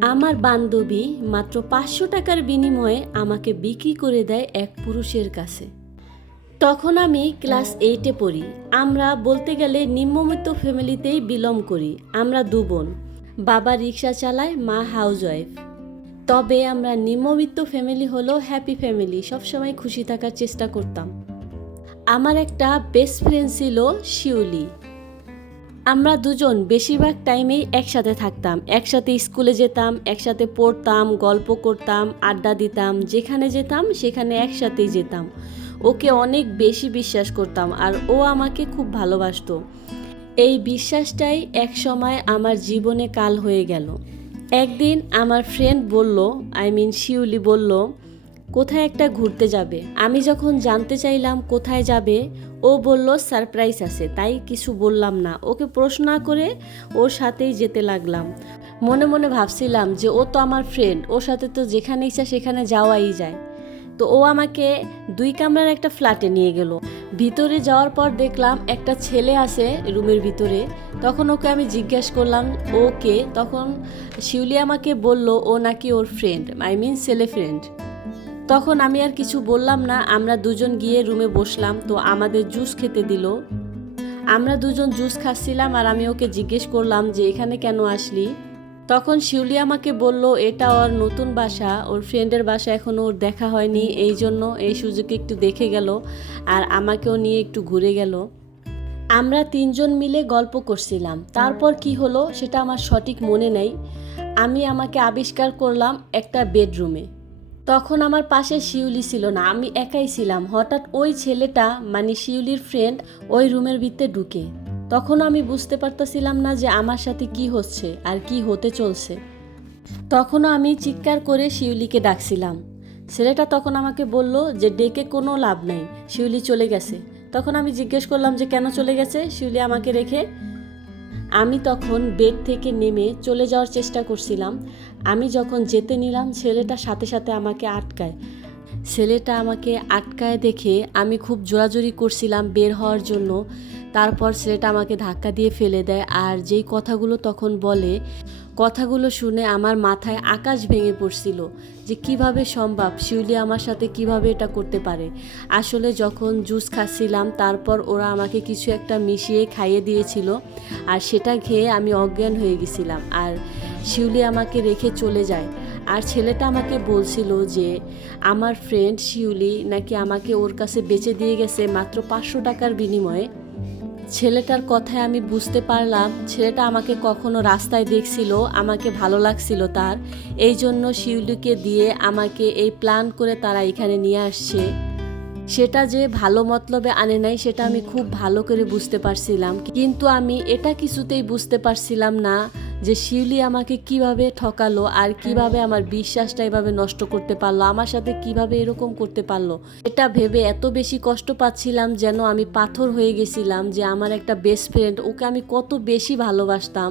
আমার বান্ধবী মাত্র পাঁচশো টাকার বিনিময়ে আমাকে বিক্রি করে দেয় এক পুরুষের কাছে। তখন আমি ক্লাস এইটে পড়ি। আমরা বলতে গেলে নিম্নমিত্ত ফ্যামিলিতেই বিলং করি। আমরা দু বোন। বাবা রিক্সা চালায়, মা হাউস ওয়াইফ তবে আমরা নিম্নবিত্ত ফ্যামিলি হলো হ্যাপি ফ্যামিলি সবসময় খুশি থাকার চেষ্টা করতাম। আমার একটা বেস্ট ফ্রেন্ড ছিল শিউলি। আমরা দুজন বেশিরভাগ টাইমেই একসাথে থাকতাম, একসাথে স্কুলে যেতাম, একসাথে পড়তাম, গল্প করতাম, আড্ডা দিতাম, যেখানে যেতাম সেখানে একসাথেই যেতাম। ওকে অনেক বেশি বিশ্বাস করতাম আর ও আমাকে খুব ভালোবাসতো। এই বিশ্বাসটাই এক সময় আমার জীবনে কাল হয়ে গেল। একদিন আমার ফ্রেন্ড বলল আই মিন শিউলি বলল কোথায় একটা ঘুরতে যাবে। আমি যখন জানতে চাইলাম কোথায় যাবে, ও বলল, সারপ্রাইজ আছে। তাই কিছু বললাম না। ওকে প্রশ্ন করে ওর সাথেই যেতে লাগলাম। মনে মনে ভাবছিলাম যে, ও তো আমার ফ্রেন্ড ওর সাথে তো যেখানে ইচ্ছা সেখানে যাওয়াই যায়। তো ও আমাকে দুই কামরার একটা ফ্ল্যাটে নিয়ে গেল। ভিতরে যাওয়ার পর দেখলাম একটা ছেলে আছে রুমের ভিতরে। তখন ওকে আমি জিজ্ঞেস করলাম ওকে তখন শিউলি আমাকে বলল, ও নাকি ওর ফ্রেন্ড আই মিন ছেলে ফ্রেন্ড তখন আমি আর কিছু বললাম না, আমরা দুজন গিয়ে রুমে বসলাম, তো আমাদের জুস খেতে দিল। আমরা দুজন জুস খাচ্ছিলাম আর আমি ওকে জিজ্ঞেস করলাম যে, এখানে কেন আসলি? তখন শিউলি আমাকে বলল, এটা ওর নতুন বাসা, ওর ফ্রেন্ডের বাসা এখনও ওর দেখা হয়নি, এই জন্য এই সুযোগে একটু দেখে গেল আর আমাকেও নিয়ে একটু ঘুরে গেল। আমরা তিনজন মিলে গল্প করছিলাম। তারপর কি হলো সেটা আমার সঠিক মনে নেই। আমি আমাকে আবিষ্কার করলাম একটা বেডরুমে। তখন আমার পাশে শিউলি ছিল না, আমি একাই ছিলাম। হঠাৎ ওই ছেলেটা মানে শিউলির ফ্রেন্ড ওই রুমের ভিতরে ঢুকে। তখন আমি বুঝতে পারতাছিলাম না যে আমার সাথে কি হচ্ছে আর কি হতে চলছে। তখনও আমি চিৎকার করে শিউলিকে ডাকছিলাম। ছেলেটা তখন আমাকে বলল যে ডেকে কোনো লাভ নাই, শিউলি চলে গেছে। তখন আমি জিজ্ঞেস করলাম যে কেন চলে গেছে? শিউলি আমাকে রেখে আমি তখন বেড থেকে নেমে চলে যাওয়ার চেষ্টা করছিলাম। আমি যখন যেতে নিলাম, ছেলেটা সাথে সাথে আমাকে আটকায়। ছেলেটা আমাকে আটকায় দেখে আমি খুব জোরাজোরি করছিলাম বের হওয়ার জন্য। তারপর ছেলেটা আমাকে ধাক্কা দিয়ে ফেলে দেয় আর যেই কথাগুলো তখন বলে, কথাগুলো শুনে আমার মাথায় আকাশ ভেঙে পড়ছিল যে কীভাবে সম্ভব, শিউলি আমার সাথে কীভাবে এটা করতে পারে। আসলে যখন জুস খাচ্ছিলাম, তারপর ওরা আমাকে কিছু একটা মিশিয়ে খাইয়ে দিয়েছিল আর সেটা খেয়ে আমি অজ্ঞান হয়ে গেছিলাম আর শিউলি আমাকে রেখে চলে যায়। আর ছেলেটা আমাকে বলছিল যে, আমার ফ্রেন্ড শিউলি নাকি আমাকে ওর কাছে বেচে দিয়ে গেছে মাত্র পাঁচশো টাকার বিনিময়ে। ছেলেটার কথায় আমি বুঝতে পারলাম ছেলেটা আমাকে কখনো রাস্তায় দেখছিল, আমাকে ভালো লাগছিল তার। এই জন্য শিউলিকে দিয়ে আমাকে এই প্ল্যান করে তারা এখানে নিয়ে আসছে। সেটা যে ভালো মতলবে আনে নাই, সেটা আমি খুব ভালো করে বুঝতে পারছিলাম। কিন্তু আমি এটা কিছুতেই বুঝতে পারছিলাম না। যে শিউলি আমাকে কীভাবে ঠকালো আর কীভাবে আমার বিশ্বাসটা এভাবে নষ্ট করতে পারল, আমার সাথে কীভাবে এরকম করতে পারল, এটা ভেবে এত বেশি কষ্ট পাচ্ছিলাম যেন আমি পাথর হয়ে গেছিলাম যে আমার একটা বেস্ট ফ্রেন্ড ওকে আমি কত বেশি ভালোবাসতাম।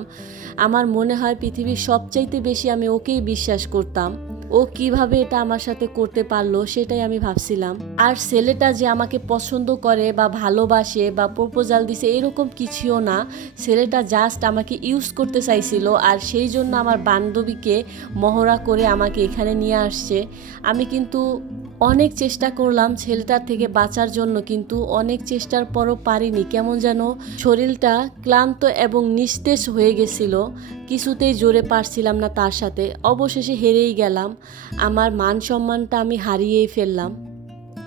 আমার মনে হয় পৃথিবীর সবচাইতে বেশি আমি ওকেই বিশ্বাস করতাম। ও কীভাবে এটা আমার সাথে করতে পারল সেটাই আমি ভাবছিলাম। আর ছেলেটা যে আমাকে পছন্দ করে বা ভালোবাসে বা প্রপোজাল দিছে এরকম কিছুও না। ছেলেটা জাস্ট আমাকে ইউজ করতে চাইছিল আর সেই জন্য আমার বান্ধবীকে মহড়া করে আমাকে এখানে নিয়ে আসছে। আমি কিন্তু অনেক চেষ্টা করলাম ছেলেটার থেকে বাঁচার জন্য, কিন্তু অনেক চেষ্টার পরও পারিনি। কেমন যেন শরীরটা ক্লান্ত এবং নিস্তেজ হয়ে গেছিল, কিছুতেই জোরে পারছিলাম না তার সাথে। অবশেষে হেরেই গেলাম, আমার মান সম্মানটা আমি হারিয়েই ফেললাম।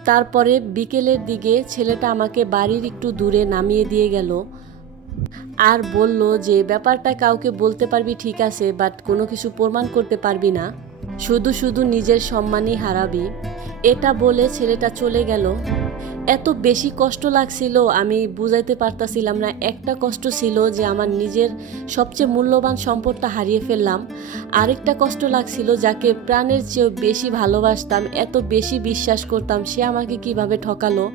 তারপরে বিকেলের দিকে ছেলেটা আমাকে বাড়ির একটু দূরে নামিয়ে দিয়ে গেল। আর বলল যে, ব্যাপারটা কাউকে বলতে পারবি ঠিক আছে, বাট কোনো কিছু প্রমাণ করতে পারবি না। শুধু শুধু নিজের সম্মানই হারাবি। এটা বলে ছেলেটা চলে গেল। এত বেশি কষ্ট লাগছিল, আমি বুঝাইতে পারতাছিলাম না। একটা কষ্ট ছিল যে আমার নিজের সবচেয়ে মূল্যবান সম্পদটা হারিয়ে ফেললাম। আরেকটা কষ্ট লাগছিল যাকে প্রাণের চেয়েও বেশি ভালোবাসতাম, এত বেশি বিশ্বাস করতাম সে আমাকে কীভাবে ঠকালো।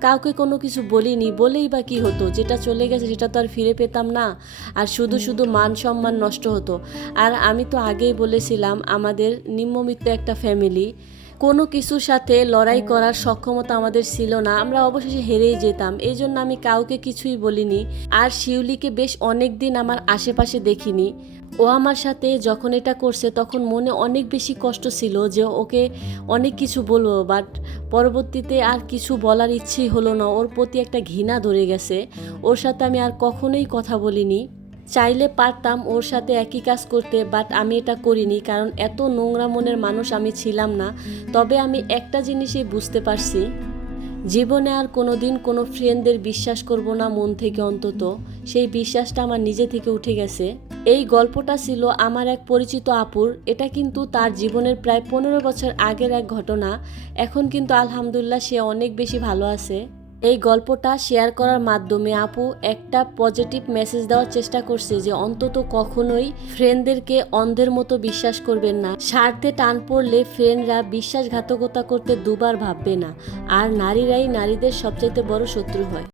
কাউকে কোনো কিছু বলিনি বলেই বা কি হতো? যেটা চলে গেছে সেটা তো আর ফিরে পেতাম না। আর শুধু শুধু মান সম্মান নষ্ট হতো। আর আমি তো আগেই বলেছিলাম আমাদের নিম্নমিত্র একটা ফ্যামিলি কোনো কিছুর সাথে লড়াই করার সক্ষমতা আমাদের ছিল না। আমরা অবশেষে হেরেই যেতাম। এই জন্য আমি কাউকে কিছুই বলিনি। আর শিউলিকে বেশ অনেক দিন আমার আশেপাশে দেখিনি। ও আমার সাথে যখন এটা করছে, তখন মনে অনেক বেশি কষ্ট ছিল যে ওকে অনেক কিছু বলব বাট পরবর্তীতে আর কিছু বলার ইচ্ছেই হলো না। ওর প্রতি একটা ঘৃণা ধরে গেছে। ওর সাথে আমি আর কখনোই কথা বলিনি। চাইলে পারতাম ওর সাথে একই কাজ করতে বাট আমি এটা করিনি, কারণ এত নোংরা মনের মানুষ আমি ছিলাম না। তবে আমি একটা জিনিসই বুঝতে পারছি, জীবনে আর কোনোদিন কোনো ফ্রেন্ডদের বিশ্বাস করব না মন থেকে অন্তত। সেই বিশ্বাসটা আমার নিজে থেকে উঠে গেছে। এই গল্পটা ছিল আমার এক পরিচিত আপুর। এটা কিন্তু তার জীবনের প্রায় পনেরো বছর আগের এক ঘটনা। এখন কিন্তু আলহামদুলিল্লাহ সে অনেক বেশি ভালো আছে। এই গল্পটা শেয়ার করার মাধ্যমে আপু একটা পজিটিভ মেসেজ দেওয়ার চেষ্টা করছে যে অন্তত কখনোই ফ্রেন্ডদেরকে অন্ধের মতো বিশ্বাস করবেন না। স্বার্থে টান পড়লে ফ্রেন্ডরা বিশ্বাসঘাতকতা করতে দুবার ভাববে না। আর নারীরাই নারীদের সবচাইতে বড় শত্রু হয়।